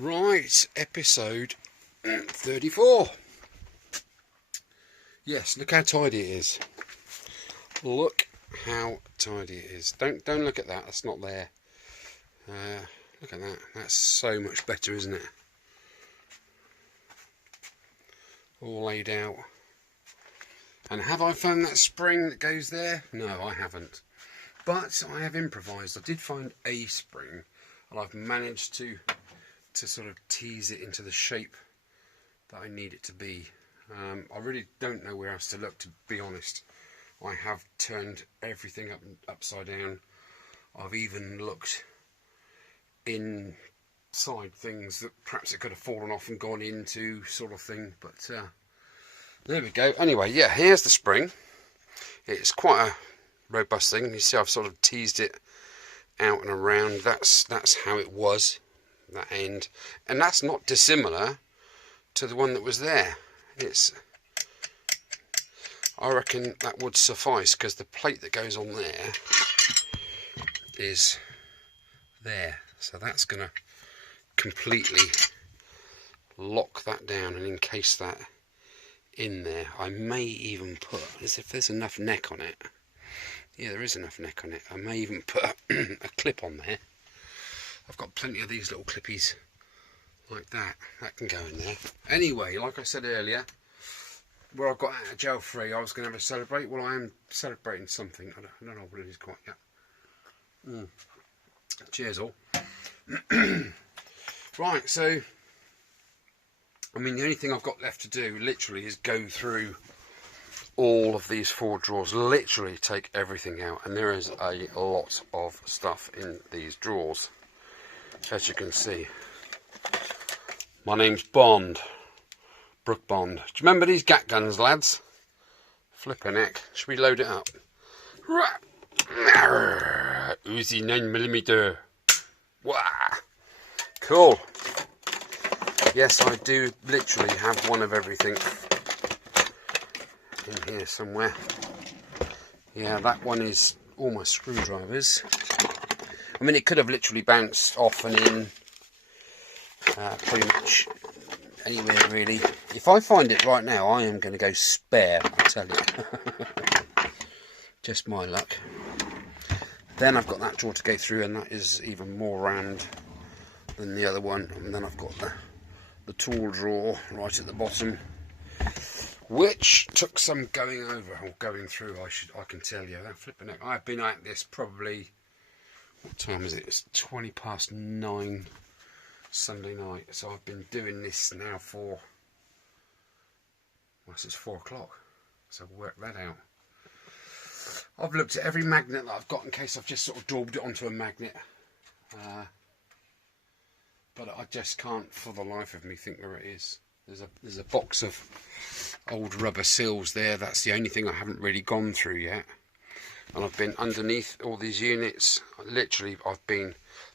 Right, episode 34. Yes, look how tidy it is. Look how tidy it is. Don't look at that. That's not there. Look at that. That's so much better, isn't it? All laid out. And have I found that spring that goes there? No, I haven't. But I have improvised. I did find a spring, and I've managed to sort of tease it into the shape that I need it to be. I really don't know where else to look, to be honest. I have turned everything upside down. I've even looked inside things that perhaps it could have fallen off and gone into, sort of thing. But there we go. Anyway, yeah, here's the spring. It's quite a robust thing. You see I've sort of teased it out and around. That's how it was, that end. And that's not dissimilar to the one that was there. I reckon that would suffice, because the plate that goes on there is there. So that's going to completely lock that down and encase that in there. I may even put, as if there's enough neck on it. Yeah, there is enough neck on it. I may even put a clip on there. I've got plenty of these little clippies like that. That can go in there. Anyway, like I said earlier, where I got out of jail free, I was going to have a celebrate. Well, I am celebrating something. I don't know what it is quite yet. Cheers all. Right, so I mean, the only thing I've got left to do literally is go through all of these 4 drawers, literally take everything out, and there is a lot of stuff in these drawers, as you can see. My name's Bond, Brook Bond. Do you remember these gat guns, lads? Flippin' heck. Should we load it up? Uzi 9mm. Wow. Cool. Yes, I do literally have one of everything in here somewhere. Yeah, that one is all my screwdrivers. I mean, it could have literally bounced off and in pretty much anywhere, really. If I find it right now, I am going to go spare, I tell you. Just my luck. Then I've got that drawer to go through, and that is even more rammed than the other one. And then I've got the tool drawer right at the bottom, which took some going over, or going through, I can tell you. That flipping heck. I've been at this probably, what time is it? It's 9:20 Sunday night. So I've been doing this now for, well, since 4 o'clock. So work that out. I've looked at every magnet that I've got in case I've just sort of daubed it onto a magnet. But I just can't for the life of me think where it is. There's a box of old rubber seals there. That's the only thing I haven't really gone through yet. And I've been underneath all these units. Literally,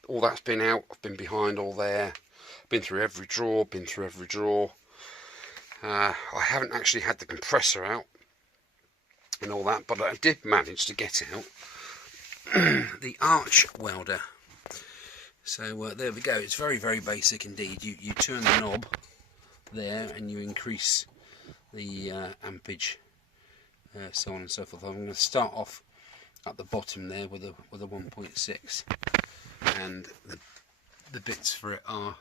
all that's been out. I've been behind all there. Been through every drawer. I haven't actually had the compressor out and all that, but I did manage to get out the arch welder. So there we go. It's very, very basic indeed. You turn the knob there and you increase the ampage, so on and so forth. I'm going to start off at the bottom there with a 1.6, and the bits for it are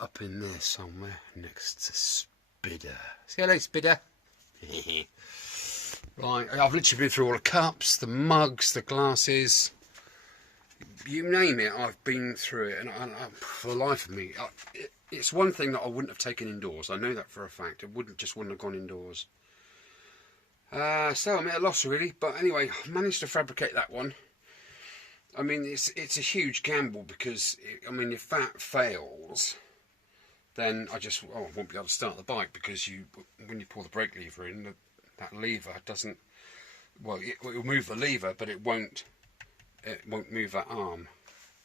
up in there somewhere next to Spidder. Say hello, Spidder. Right, I've literally been through all the cups, the mugs, the glasses, you name it. I've been through it, and for the life of me, it's one thing that I wouldn't have taken indoors. I know that for a fact. It wouldn't have gone indoors. So I'm at a loss really, but anyway, I managed to fabricate that one. I mean, it's a huge gamble, because if that fails, then I won't be able to start the bike, because when you pull the brake lever in, that lever doesn't, well, it will move the lever, but it won't move that arm.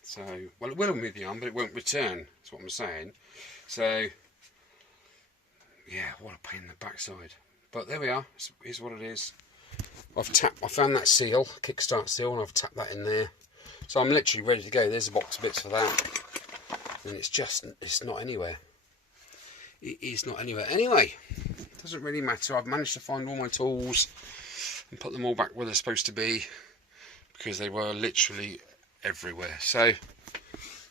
So, well, it will move the arm, but it won't return. That's what I'm saying. So, yeah, what a pain in the backside. But there we are. Here's what it is. I found that seal, kickstart seal, and I've tapped that in there. So I'm literally ready to go. There's a box of bits for that. and it's not anywhere. It is not anywhere. Anyway, doesn't really matter. I've managed to find all my tools and put them all back where they're supposed to be, because they were literally everywhere. So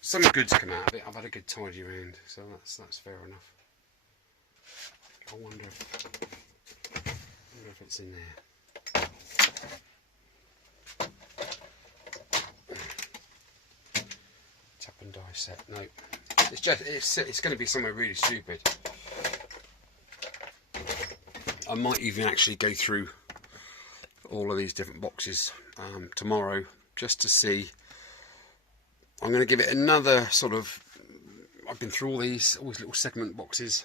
some good's come out of it. I've had a good tidy round, so that's fair enough. I wonder if it's in there. Tap and die set. No, it's going to be somewhere really stupid. I might even actually go through all of these different boxes tomorrow, just to see. I'm going to give it another sort of. I've been through all these little segment boxes.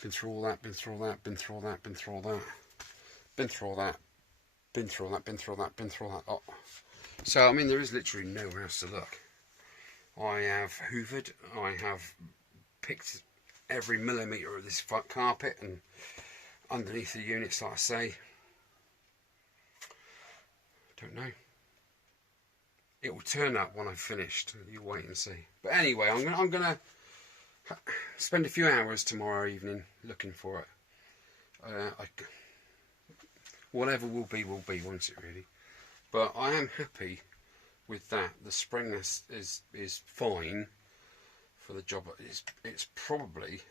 Been through all that. Been through all that. Been through all that. Been through all that. Been through all that. Been through all that. Been through all that. Been through all that. Oh. So I mean, there is literally nowhere else to look. I have hoovered. I have picked every millimetre of this carpet and underneath the units, like I say. Don't know. It will turn up when I've finished. You wait and see. But anyway, I'm gonna spend a few hours tomorrow evening looking for it. Whatever will be, won't it really? But I am happy with that. The spring is fine for the job. It's probably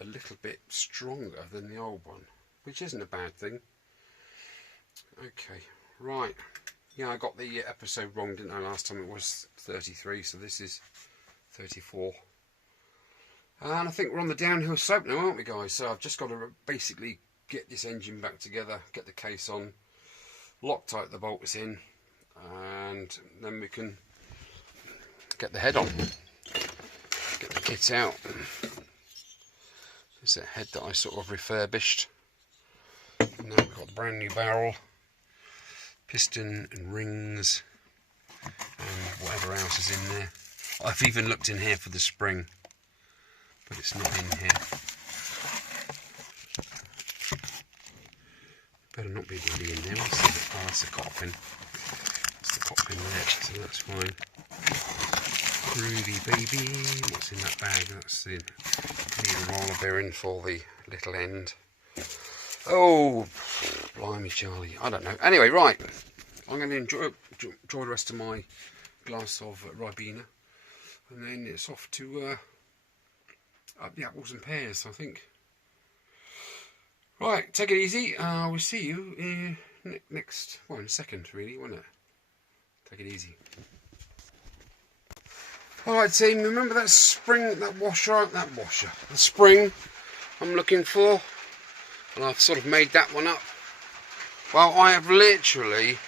a little bit stronger than the old one, which isn't a bad thing. Okay, right. Yeah, I got the episode wrong, didn't I? Last time it was 33, so this is 34. And I think we're on the downhill slope now, aren't we, guys? So I've just got to basically get this engine back together, get the case on, Loctite the bolts in, and then we can get the head on, get the kit out. It's a head that I sort of refurbished. And now we've got the brand new barrel, piston and rings, and whatever else is in there. I've even looked in here for the spring, but it's not in here. Better not be bloody in there. Oh, that's the cop pin. That's the cop pin there, so that's fine. Groovy baby. What's in that bag? That's the roller bearing for the little end. Oh, blimey, Charlie. I don't know. Anyway, right. I'm going to enjoy the rest of my glass of Ribena, and then it's off to up the apples and pears, I think. Right, take it easy. We'll see you in in a second, really, won't it? Take it easy. Alright, team, remember that spring, the spring I'm looking for? And I've sort of made that one up. Well, I have literally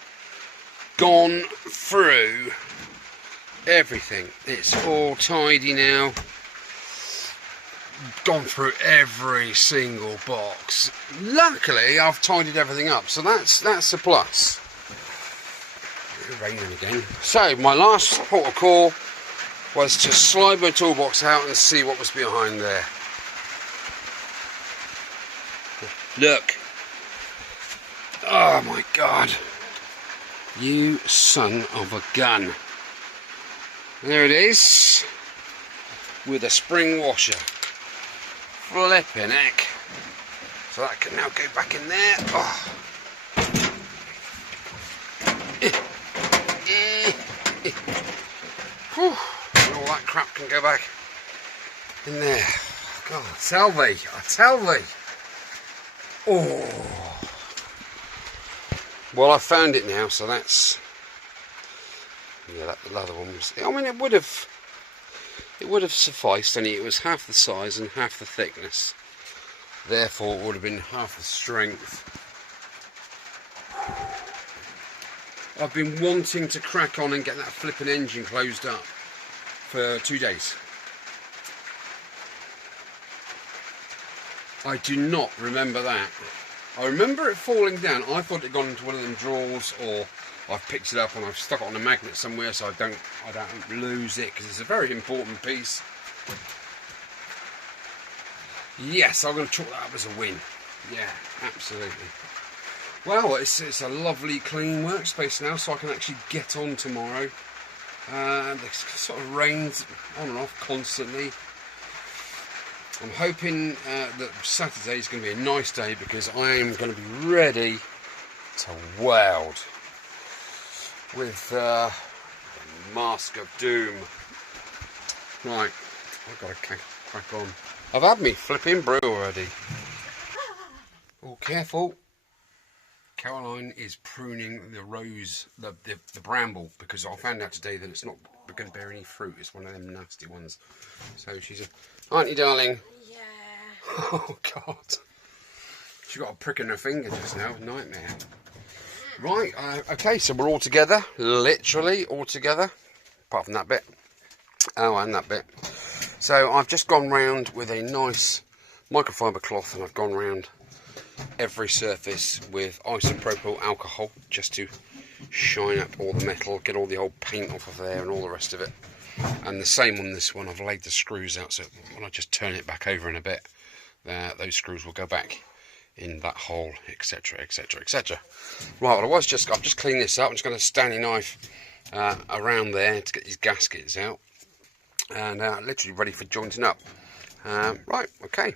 gone through everything. It's all tidy now. Gone through every single box. Luckily, I've tidied everything up, so that's a plus. It's raining again. So my last port of call was to slide my toolbox out and see what was behind there. Look. Oh my God. You son of a gun. There it is. With a spring washer. Flipping heck. So that can now go back in there. Oh. Whew. And all that crap can go back in there. God, I tell thee. Oh. Well, I found it now, so that's, yeah, the other one was, I mean, it would have sufficed, only it was half the size and half the thickness, therefore it would have been half the strength. I've been wanting to crack on and get that flipping engine closed up for 2 days. I do not remember that. I remember it falling down. I thought it had gone into one of them drawers, or I've picked it up and I've stuck it on a magnet somewhere so I don't lose it, because it's a very important piece. Yes, I'm going to chalk that up as a win. Yeah, absolutely. Well, it's a lovely clean workspace now, so I can actually get on tomorrow and it sort of rains on and off constantly. I'm hoping that Saturday is going to be a nice day because I am going to be ready to weld with the Mask of Doom. Right, I've got to crack on. I've had me flipping brew already. Oh, careful. Caroline is pruning the rose, the bramble, because I found out today that it's not going to bear any fruit. It's one of them nasty ones. So she's aren't you, darling? Yeah. Oh, God. She got a prick in her finger just now. Nightmare. Right, okay, so we're all together. Literally all together. Apart from that bit. Oh, and that bit. So I've just gone round with a nice microfiber cloth and I've gone round every surface with isopropyl alcohol just to shine up all the metal, get all the old paint off of there and all the rest of it. And the same on this one, I've laid the screws out, so when I just turn it back over in a bit, those screws will go back in that hole, etc, etc, etc. Right, well, I've just cleaned this up. I'm just going to Stanley knife around there to get these gaskets out, and literally ready for jointing up. Right, okay,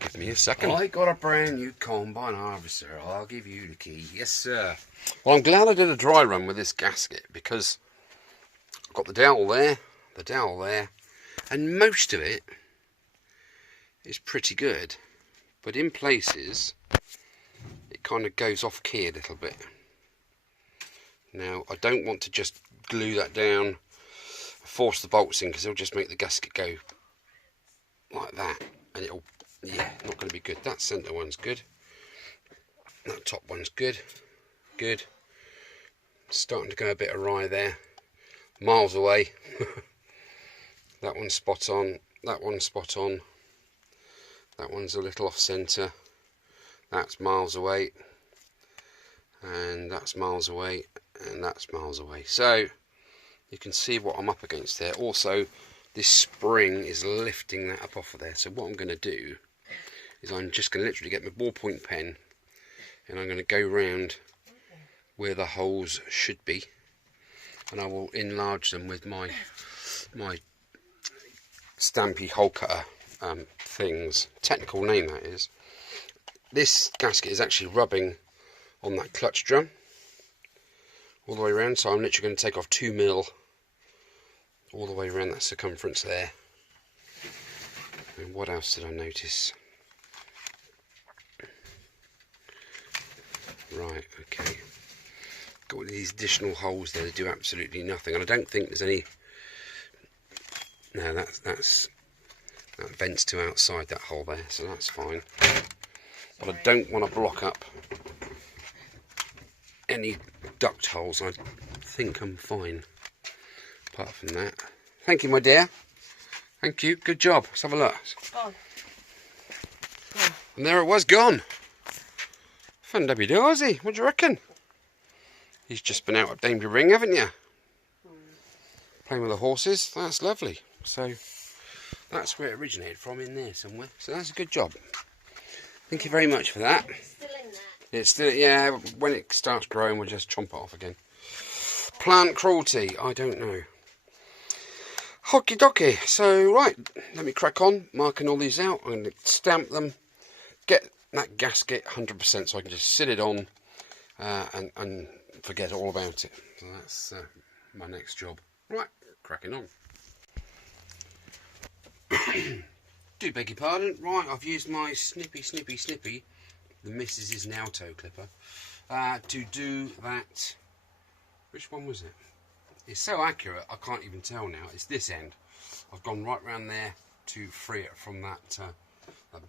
give me a second. I got a brand new combine harvester. I'll give you the key. Yes, sir. Well, I'm glad I did a dry run with this gasket because I've got the dowel there, and most of it is pretty good, but in places it kind of goes off key a little bit. Now I don't want to just glue that down, force the bolts in, because it'll just make the gasket go like that, and it'll, yeah, not going to be good. That centre one's good, that top one's good. Starting to go a bit awry there, miles away. That one's spot on, that one's spot on, that one's a little off centre, that's miles away, and that's miles away, and that's miles away. So you can see what I'm up against there. Also, this spring is lifting that up off of there. So what I'm going to do is I'm just going to literally get my ballpoint pen and I'm going to go round where the holes should be, and I will enlarge them with my Stampy hole cutter things. Technical name that is. This gasket is actually rubbing on that clutch drum all the way around, so I'm literally going to take off 2 mil all the way around that circumference there. And what else did I notice? Right, okay. Got these additional holes there that do absolutely nothing, and I don't think there's any. No, that vents to outside that hole there, so that's fine. But I don't want to block up any duct holes. I think I'm fine apart from that. Thank you, my dear. Thank you, good job. Let's have a look. Gone. And there it was, gone. Fun Debbie Dorsey, what do you reckon? He's just been out at Danger Ring, haven't you? Playing with the horses, that's lovely. So that's where it originated from, in there somewhere. So that's a good job. Thank you very much for that. It's still in there. It's still, yeah, when it starts growing we'll just chomp it off again. Plant cruelty, I don't know. Hockey docky. So right, let me crack on marking all these out. I'm going to stamp them, get that gasket 100% so I can just sit it on and forget all about it. So that's my next job. Right, cracking on. Do beg your pardon. Right, I've used my snippy, the Mrs. Now toe clipper, to do that. Which one was it? It's so accurate I can't even tell now. It's this end. I've gone right round there to free it from that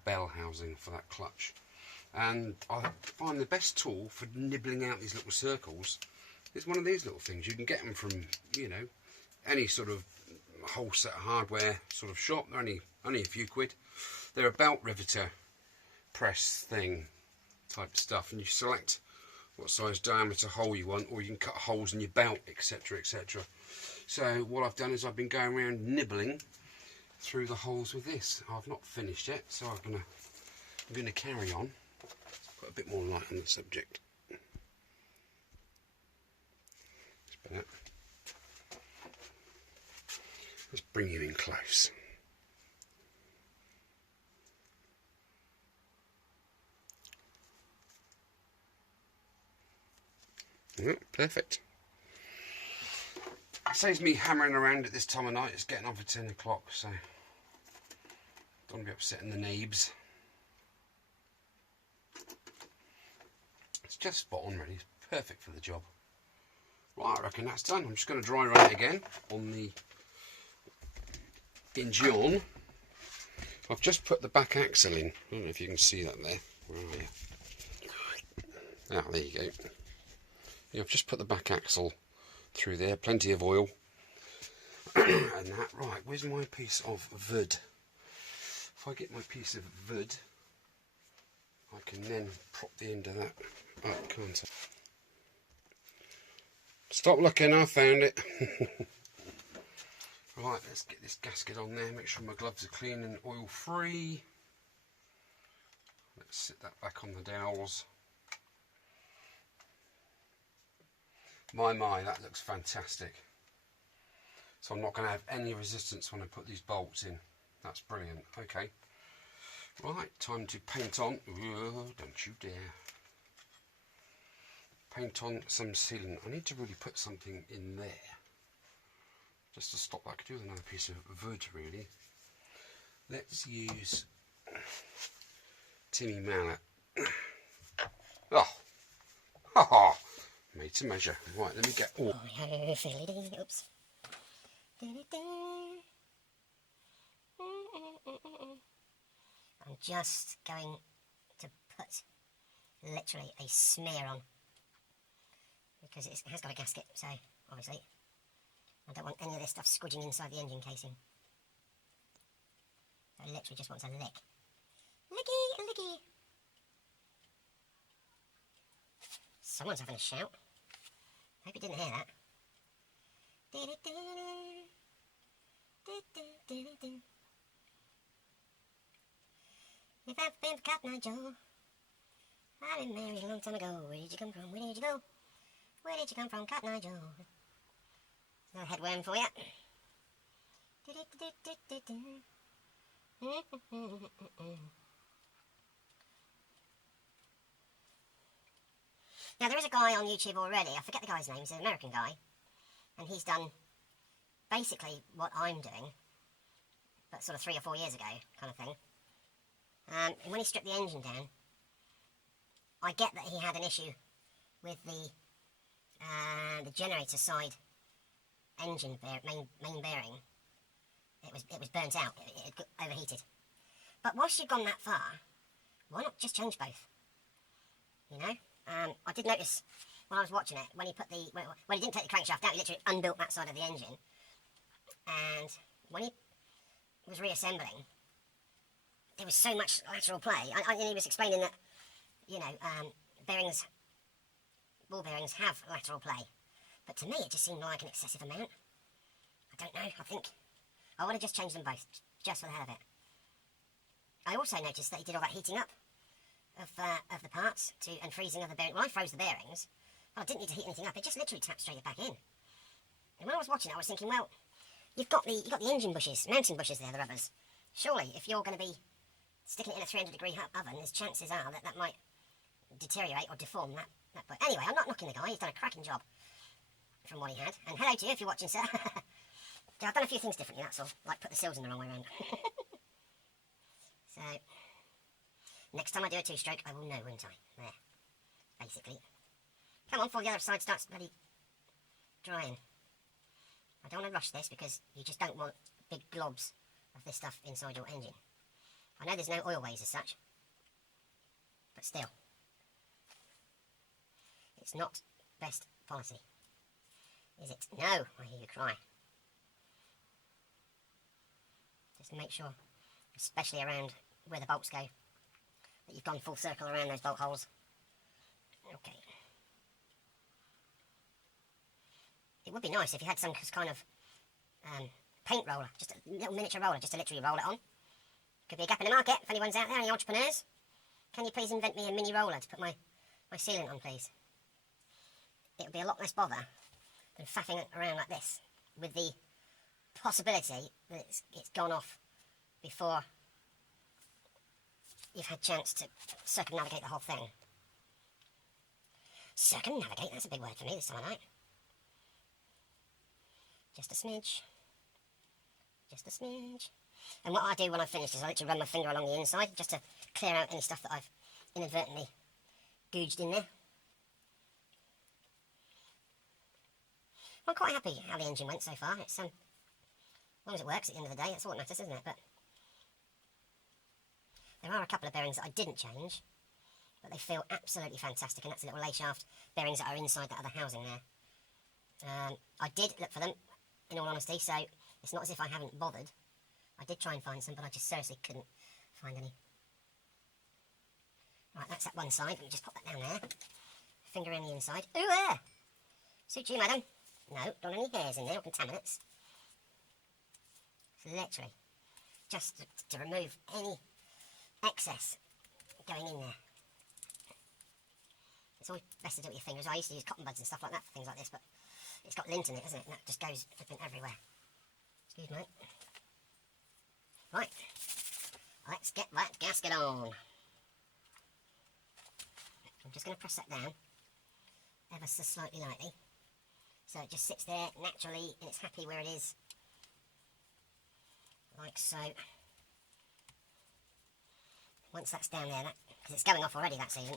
bell housing for that clutch. And I find the best tool for nibbling out these little circles is one of these little things. You can get them from, you know, any sort of whole set of hardware sort of shop. They're only a few quid. They're a belt riveter press thing type stuff, and you select what size diameter hole you want, or you can cut holes in your belt, etc, etc. So what I've done is I've been going around nibbling through the holes with this. I've not finished yet, so I'm gonna carry on. Put a bit more light on the subject. Just better. Let's bring you in close. Perfect. It saves me hammering around at this time of night. It's getting on for 10 o'clock, so don't want to be upsetting the neebs. It's just spot on, really. It's perfect for the job. Right, I reckon that's done. I'm just going to dry run it again on the engine. I've just put the back axle in. I don't know if you can see that there. Where are you? Ah, there you go. Yeah, I've just put the back axle through there. Plenty of oil. And that, right, where's my piece of wood? If I get my piece of wood, I can then prop the end of that up, can't I? Stop looking, I found it. Right, let's get this gasket on there, make sure my gloves are clean and oil free. Let's sit that back on the dowels. My, that looks fantastic. So I'm not going to have any resistance when I put these bolts in. That's brilliant. Okay. Right, time to paint on. Ooh, don't you dare. Paint on some sealant. I need to really put something in there. Just to stop that. I could do with another piece of wood, really. Let's use Timmy Mallet. Oh. Ha ha. Made to measure. Right, let me get all. Oops. I'm just going to put literally a smear on because it has got a gasket, so obviously I don't want any of this stuff squidging inside the engine casing. So I literally just want to lick. Licky, licky. Someone's having a shout. Hope you didn't hear that. If I've been to Cotton Eye Joe, I've been married a long time ago. Where did you come from? Where did you go? Where did you come from, Cotton Eye Joe? No headworm for you. Now there is a guy on YouTube already, I forget the guy's name, he's an American guy, and he's done basically what I'm doing, but sort of 3 or 4 years ago kind of thing. And when he stripped the engine down, I get that he had an issue with the generator side engine main bearing. It was burnt out, it got overheated. But whilst you've gone that far, why not just change both? You know? I did notice when I was watching it, when he didn't take the crankshaft out, he literally unbuilt that side of the engine. And when he was reassembling, there was so much lateral play. He was explaining that, you know, ball bearings have lateral play. But to me, it just seemed like an excessive amount. I don't know, I think I want to just change them both, just for the hell of it. I also noticed that he did all that heating up of the parts and freezing of the bearings. Well, I froze the bearings, but I didn't need to heat anything up. It just literally tapped straight back in. And when I was watching it, I was thinking, well, you've got the engine bushes, mounting bushes there, the rubbers. Surely, if you're going to be sticking it in a 300-degree oven, there's chances are that might deteriorate or deform that. But anyway, I'm not knocking the guy. He's done a cracking job from what he had. And hello to you if you're watching, sir. I've done a few things differently, that's all. Like put the sills in the wrong way around. So, next time I do a two-stroke, I will know, won't I? There. Basically. Come on, before the other side starts bloody drying. I don't want to rush this because you just don't want big globs of this stuff inside your engine. I know there's no oil ways as such, but still. It's not best policy, is it? No, I hear you cry. Just make sure, especially around where the bolts go, that you've gone full circle around those bolt holes. Okay. It would be nice if you had some kind of paint roller, just a little miniature roller, just to literally roll it on. Could be a gap in the market if anyone's out there, any entrepreneurs. Can you please invent me a mini roller to put my sealant on, please? It would be a lot less bother than faffing around like this with the possibility that it's gone off before you've had a chance to circumnavigate the whole thing. Circumnavigate, that's a big word for me this time of night. Just a smidge. Just a smidge. And what I do when I finish is I like to run my finger along the inside just to clear out any stuff that I've inadvertently gouged in there. I'm quite happy how the engine went so far. It's as long as it works at the end of the day, that's all that matters, isn't it? But there are a couple of bearings that I didn't change, but they feel absolutely fantastic, and that's the little lay shaft bearings that are inside that other housing there. I did look for them, in all honesty, so it's not as if I haven't bothered. I did try and find some, but I just seriously couldn't find any. Right, that's that one side. Let me just pop that down there. Finger around the inside. Ooh, there! Suit you, madam. No, don't want any hairs in there or contaminants. It's literally just to remove any excess going in there. It's always best to do it with your fingers. I used to use cotton buds and stuff like that for things like this, but it's got lint in it, hasn't it? And that just goes flipping everywhere. Excuse me. Right, let's get that gasket on. I'm just going to press that down ever so slightly lightly, so it just sits there naturally and it's happy where it is, like so. Once that's down there, because it's going off already, that's even.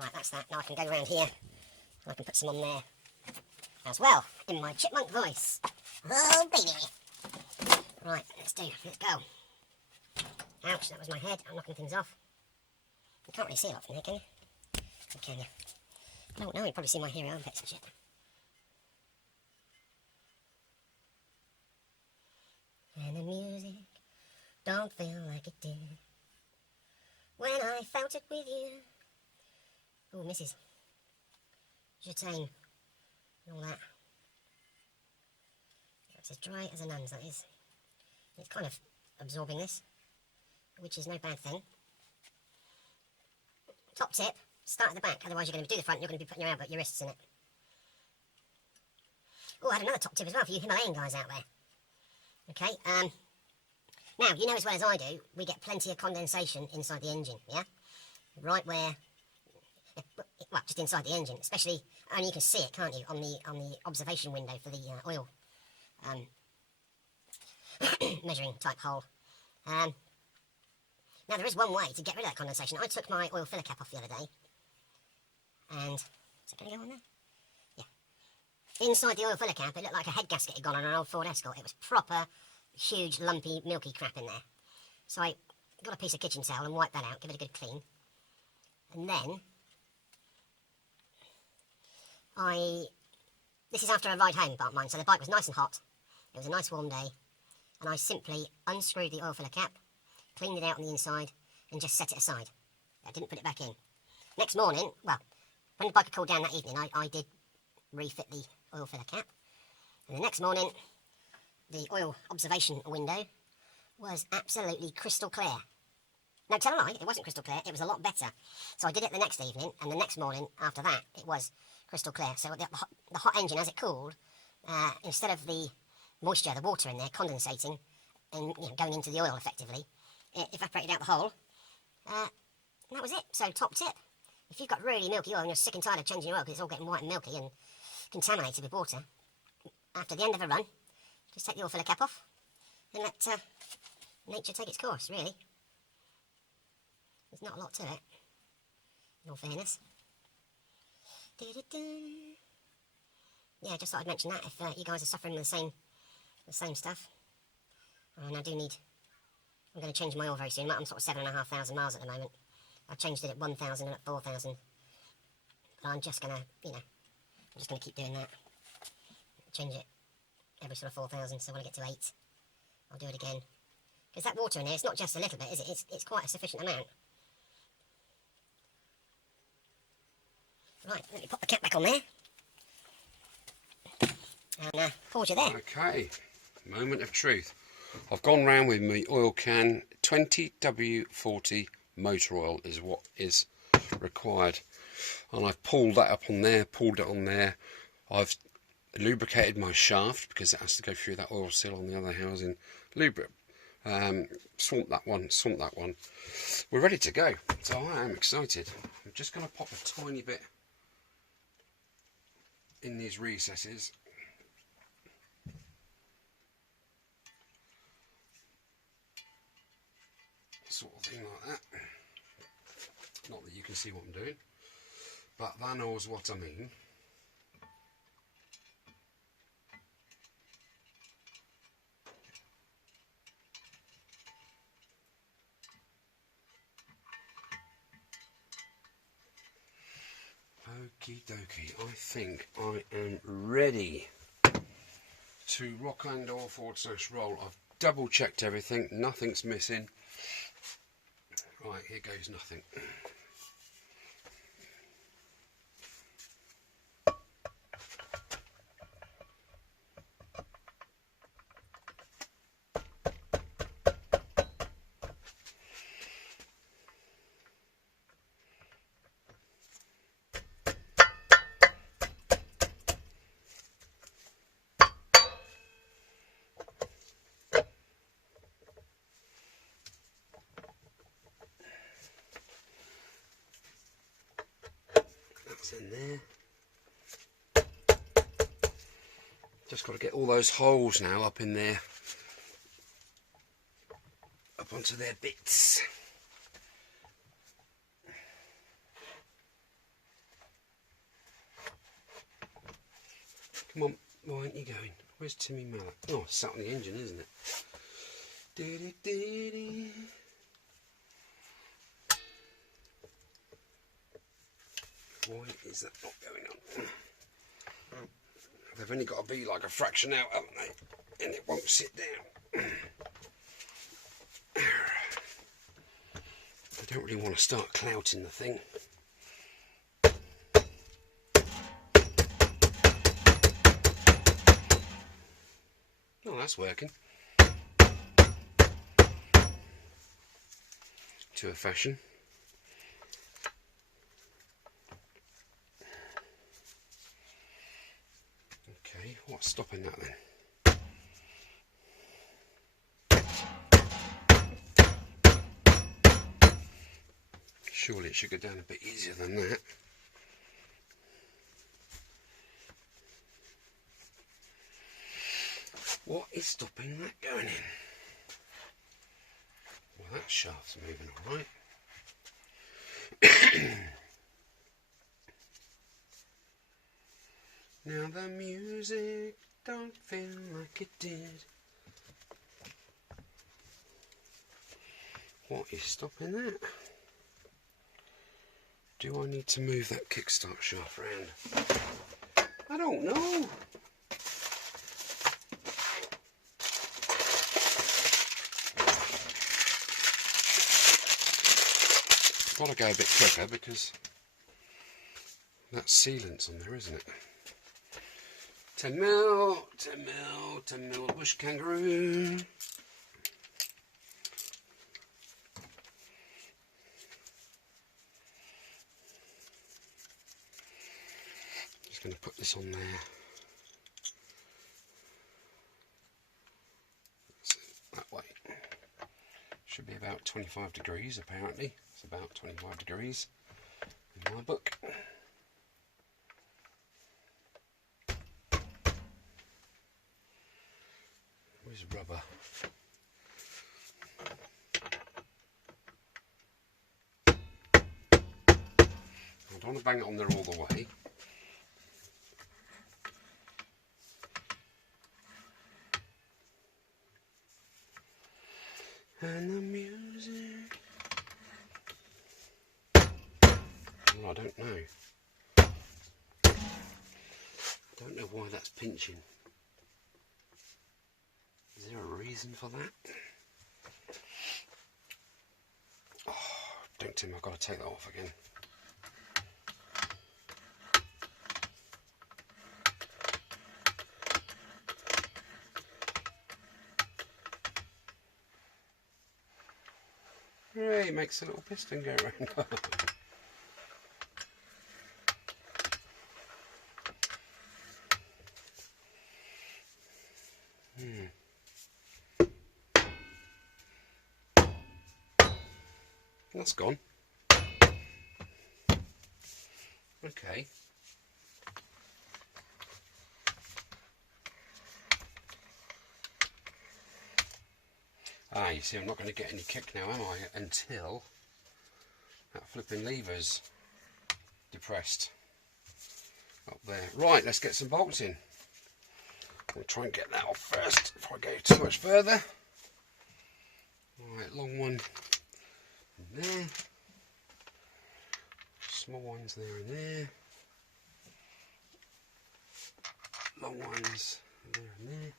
Right, that's that. Now I can go around here and I can put some on there as well, in my chipmunk voice. Oh, baby. Right, let's go. Ouch, that was my head. I'm knocking things off. You can't really see a lot from there, can you? Or can you? I don't know, you can probably see my hairy armpits and shit. And the music don't feel like it did when I felt it with you. Oh, missus. Je t'aime. And all that. It's as dry as a nun's, that is. It's kind of absorbing this, which is no bad thing. Top tip, start at the back, otherwise you're going to do the front, you're going to be putting your wrists in it. Oh, I had another top tip as well for you Himalayan guys out there. Okay, now, you know as well as I do, we get plenty of condensation inside the engine, yeah? Right where, well, just inside the engine, especially, and you can see it, can't you, on the observation window for the oil measuring type hole. Now there is one way to get rid of that condensation. I took my oil filler cap off the other day, and is it going to go on there? Yeah. Inside the oil filler cap, it looked like a head gasket had gone on an old Ford Escort. It was proper, huge, lumpy, milky crap in there. So I got a piece of kitchen towel and wiped that out, give it a good clean, and then this is after a ride home, part mine. So the bike was nice and hot. It was a nice warm day. And I simply unscrewed the oil filler cap, cleaned it out on the inside, and just set it aside. I didn't put it back in. Next morning, well, when the bike had cooled down that evening, I did refit the oil filler cap. And the next morning, the oil observation window was absolutely crystal clear. No, tell a lie, it wasn't crystal clear, it was a lot better. So I did it the next evening, and the next morning after that, it was crystal clear. So the hot engine, as it cooled, instead of the moisture, the water in there condensating and going into the oil effectively, it evaporated out the whole. And that was it. So top tip, if you've got really milky oil and you're sick and tired of changing your oil because it's all getting white and milky and contaminated with water, after the end of a run, just take the oil filler cap off and let nature take its course, really. There's not a lot to it, in all fairness. Yeah, just thought I'd mention that if you guys are suffering with the same stuff. And I'm going to change my oil very soon. I'm sort of 7,500 miles at the moment. I've changed it at 1,000 and at 4,000. But I'm just going to, I'm just going to keep doing that. Change it every sort of 4,000, so when I get to 8, I'll do it again. Because that water in there, it's not just a little bit, is it? It's quite a sufficient amount. Right, let me pop the cap back on there. And pause you there. Okay, moment of truth. I've gone round with my oil can. 20W40 motor oil is what is required. And I've pulled that up on there, pulled it on there. I've lubricated my shaft because it has to go through that oil seal on the other housing. Swamp that one. We're ready to go, so I am excited. I'm just going to pop a tiny bit in these recesses. Sort of thing like that. Not that you can see what I'm doing, but that knows what I mean. Okie dokie, I think I am ready to rock and or / roll. I've double checked everything, nothing's missing. Right, here goes nothing. That's in there. Just got to get all those holes now up in there, up onto their bits. Come on, why aren't you going? Where's Timmy Mallet? Oh, it's sat on the engine, isn't it? Why is that not going on? They've only got to be like a fraction out, haven't they? And it won't sit down. I don't really want to start clouting the thing. Oh, that's working. To a fashion. Okay, what's stopping that then? Surely it should go down a bit easier than that. What is stopping that going in? Well, that shaft's moving alright. Now the music don't feel like it did. What is stopping that? Do I need to move that kickstart shaft round? I don't know. Got to go a bit quicker because that sealant's on there, isn't it? 10 mil, 10 mil, 10 mil bush kangaroo. Just going to put this on there. That way. Should be about 25 degrees apparently. It's about 25 degrees in my book. Where's rubber? I don't want to bang it on there all the way. And the music. Well, I don't know. I don't know why that's pinching. Is there a reason for that? Oh, don't Tim, I've got to take that off again. Hooray, it makes a little piston go around. that's gone. Okay. Ah, you see, I'm not going to get any kick now, am I? Until that flipping lever's depressed up there. Right, let's get some bolts in. We'll try and get that off first before I go too much further. Right, long one in there. Small ones there and there. Long ones there and there.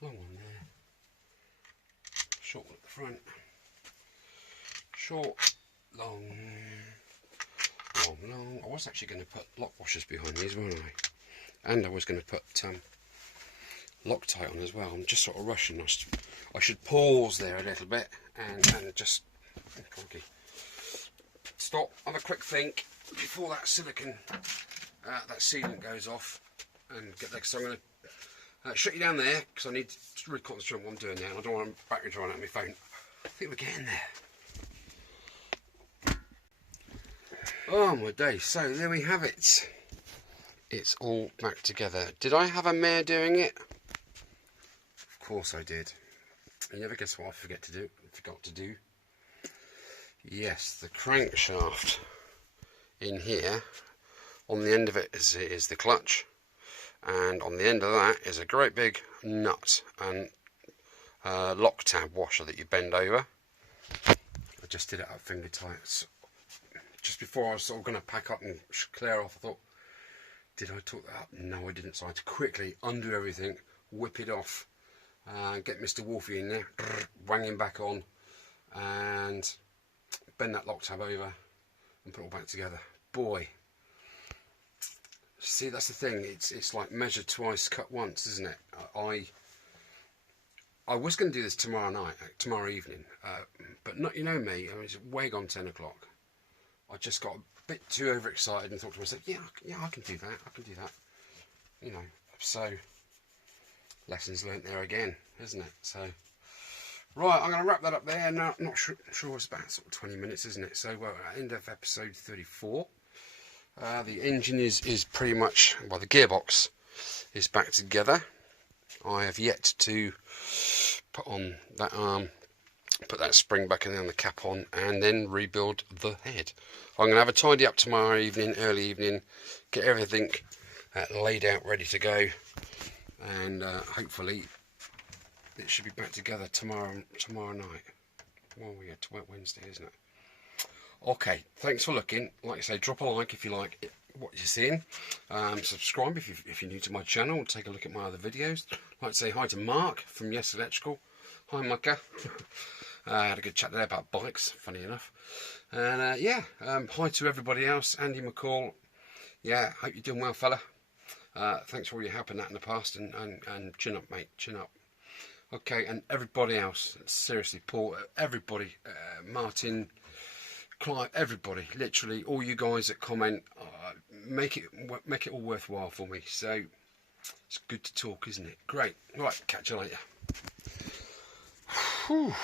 Long one there. Short one at the front. Short, long, long, long. I was actually going to put lock washers behind these, weren't I? And I was going to put Loctite on as well. I'm just sort of rushing. I should pause there a little bit and just stop, have a quick think before that silicon, that sealant goes off, and get there. So I'm going to shut you down there because I need to really concentrate on what I'm doing now, and I don't want a battery drying out my phone. I think we're getting there. Oh my days, so there we have it. It's all back together. Did I have a mare doing it? Of course I did. You never guess what I forgot to do. Yes, the crankshaft in here, on the end of it is the clutch, and on the end of that is a great big nut and lock tab washer that you bend over. I just did it up finger tight. Just before I was sort of going to pack up and clear off, I thought, did I talk that up? No, I didn't. So I had to quickly undo everything, whip it off, get Mr. Wolfie in there, wang him back on, and bend that lock tab over and put it all back together. Boy, see, that's the thing. It's like measure twice, cut once, isn't it? I was going to do this tomorrow evening, but not, you know me. I mean, it's way gone 10 o'clock. I just got a bit too overexcited and thought to myself, yeah, I can do that. You know, so lessons learnt there again, isn't it? So, right, I'm going to wrap that up there. Now, not sure it's about sort of 20 minutes, isn't it? So, well, end of episode 34. The engine is pretty much, well, the gearbox is back together. I have yet to put on that arm, put that spring back in there, the cap on, and then rebuild the head. I'm going to have a tidy up tomorrow evening, early evening, get everything laid out, ready to go, and hopefully it should be back together tomorrow night. Well, we get to Wednesday, isn't it? Okay, thanks for looking. Like I say, drop a like if you like what you're seeing. Subscribe if you're new to my channel. Take a look at my other videos. I'd like to say hi to Mark from Yes Electrical. Hi, Mucker. I had a good chat there about bikes, funny enough. And yeah, hi to everybody else. Andy McCall. Yeah, hope you're doing well, fella. Thanks for all your help in that in the past, and chin up, mate, chin up. Okay, and everybody else, seriously, Paul, everybody, Martin, Clive, everybody, literally, all you guys that comment, make it all worthwhile for me. So it's good to talk, isn't it? Great. Right, catch you later. Whew.